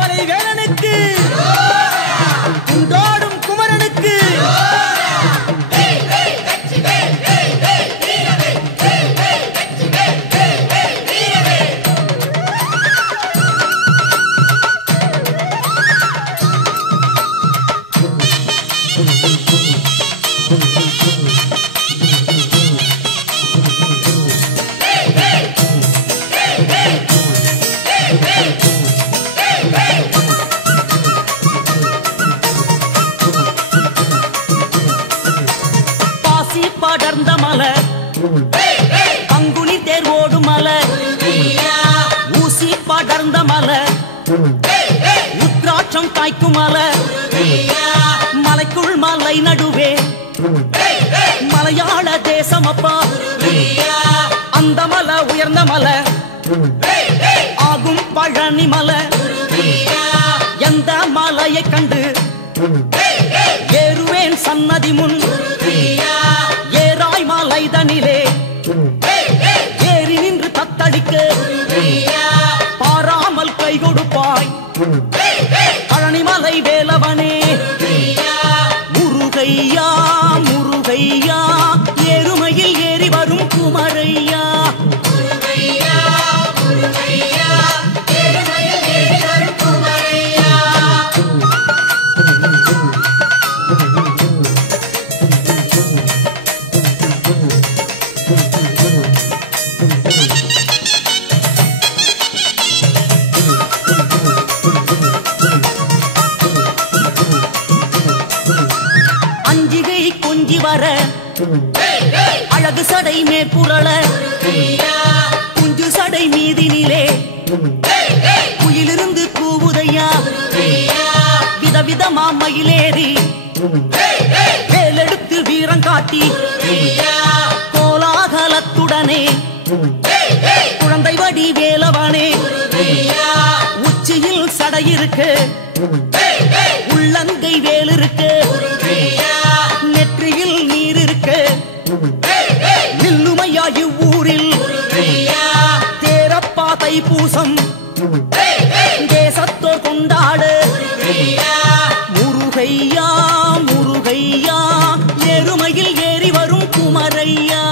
பழனிமலை வேலனுக்கு குண்டோடும் குமரனுக்கு படர்ந்த மலை அங்குனி தேர் ஓடும் மலை ஊசி படர்ந்த மலை உத்ராட்சம் காய்க்கும் மலை மலைக்குள் மலை நடுவே மலையாள தேசம் அப்பா அந்த மலை உயர்ந்த மலை ஆகும் பழனி மலை எந்த மலையை கண்டு ஏறுவேன் சன்னதி முன் ஏராய் மலை தனிலே ஏறி நின்று தத்தளிக்க பாராமல் கை கொடுப்பாய் பழனிமலை வேலவனே முருகையா முருகையா ஏறுமையில் ஏறி வரும் குமரையா அழகு சடை மேற்புரள குஞ்சு சடை மீதினிலே குயிலிருந்து கூவுதையா விதவிதமா மயிலேறி வேலெடுத்து வீரம் காட்டி கோலாகலத்துடனே குழந்தை வடி வேலவனே உச்சியில் சடையிருக்கு உள்ளங்கை வேலிருக்கு நெற்றியில் நீர் இருக்கு நில்லுமையா இவ்வூரில் தேரப்பா தைப்பூசம் தேசத்தோர் கொண்டாடு முருகையா முருகையா எருமையில் ஏறி வரும் குமரையா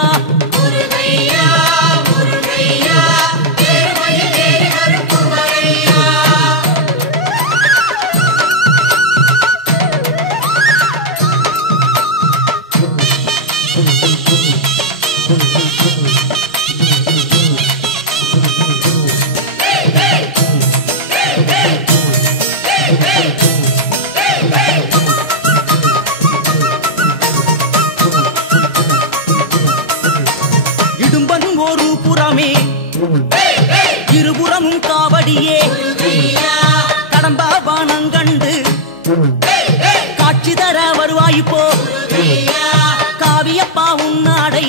இருபுறமும் காவடியே கடம்பா வானங்கண்டு காட்சி தர வருவாய்ப்போ காவியப்பா உன்னாடை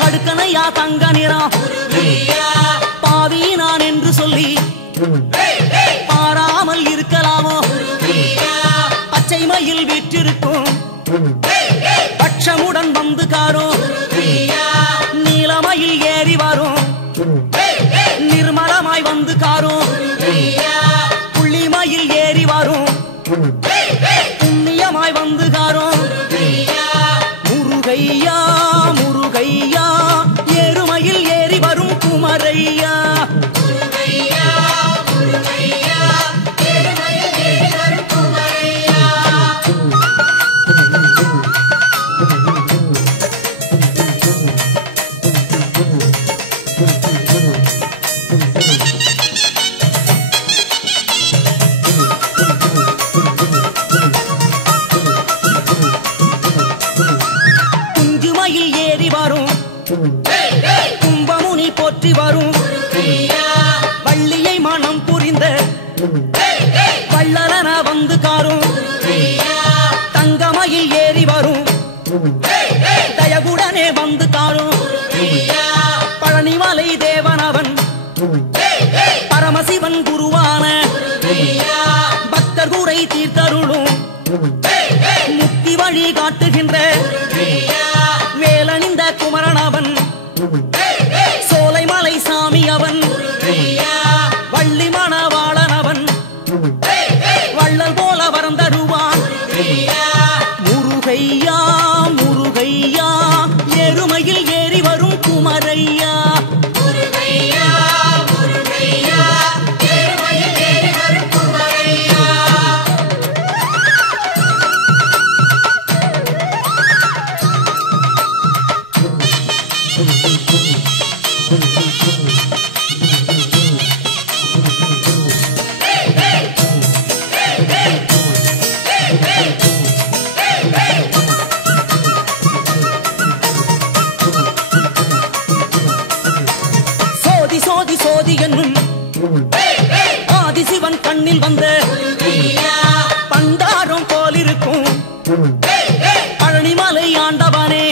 கடுக்கனையா தங்க நிறம் பாவி நான் என்று சொல்லி பாராமல் இருக்கலாமோ பச்சை மயில் வீற்றிருக்கும் பட்சமுடன் வந்து காரோ நீலமயில் ஏறி வரும் நிர்மலமாய் வந்து காரோ புள்ளிமயில் ஏறி வரும் புண்ணியமாய் வந்து காரோ முருகையா முருகையா எருமையில் ஏறி வரும் குமரையா கும்பமுனி போற்றி வரும் வள்ளியை மனம் புரிந்த வள்ளலன வந்து காரும் தங்கமயில் ஏறி வரும் தயவுடனே வந்து காரும் பழனிமலை தேவனவன் பரமசிவன் குருவான பக்தர் கூரை தீர்த்தருளும் முக்தி வழி காட்டுகின்ற வேலணிந்த குமரனவன் சோலைமலை சாமி அவன் வள்ளி மணவாளனவன் முருகையா முருகையா எருமையில் ஏறி வரும் குமரையா சோதி சோதி என்னும் ஆதிசிவன் கண்ணில் வந்த பண்டாரம் போலிருக்கும் பழனிமலை ஆண்டவனே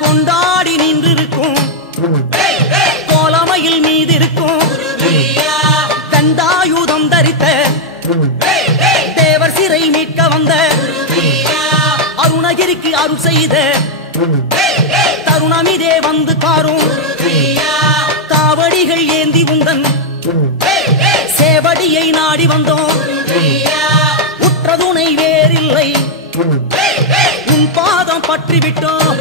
கொண்டாடி நின்றிருக்கும் கோலமையில் மீது இருக்கும் தண்டாயுதம் தரித்த தேவர் சிறை மீட்க வந்த அருணகிரிக்கு அருள் செய்த தருணமிதே வந்து காரும் காவடிகள் ஏந்தி உந்தன் சேவடியை நாடி வந்தோம் உற்றதுணை வேறில்லை உன் பாதம் பற்றி விட்டோம்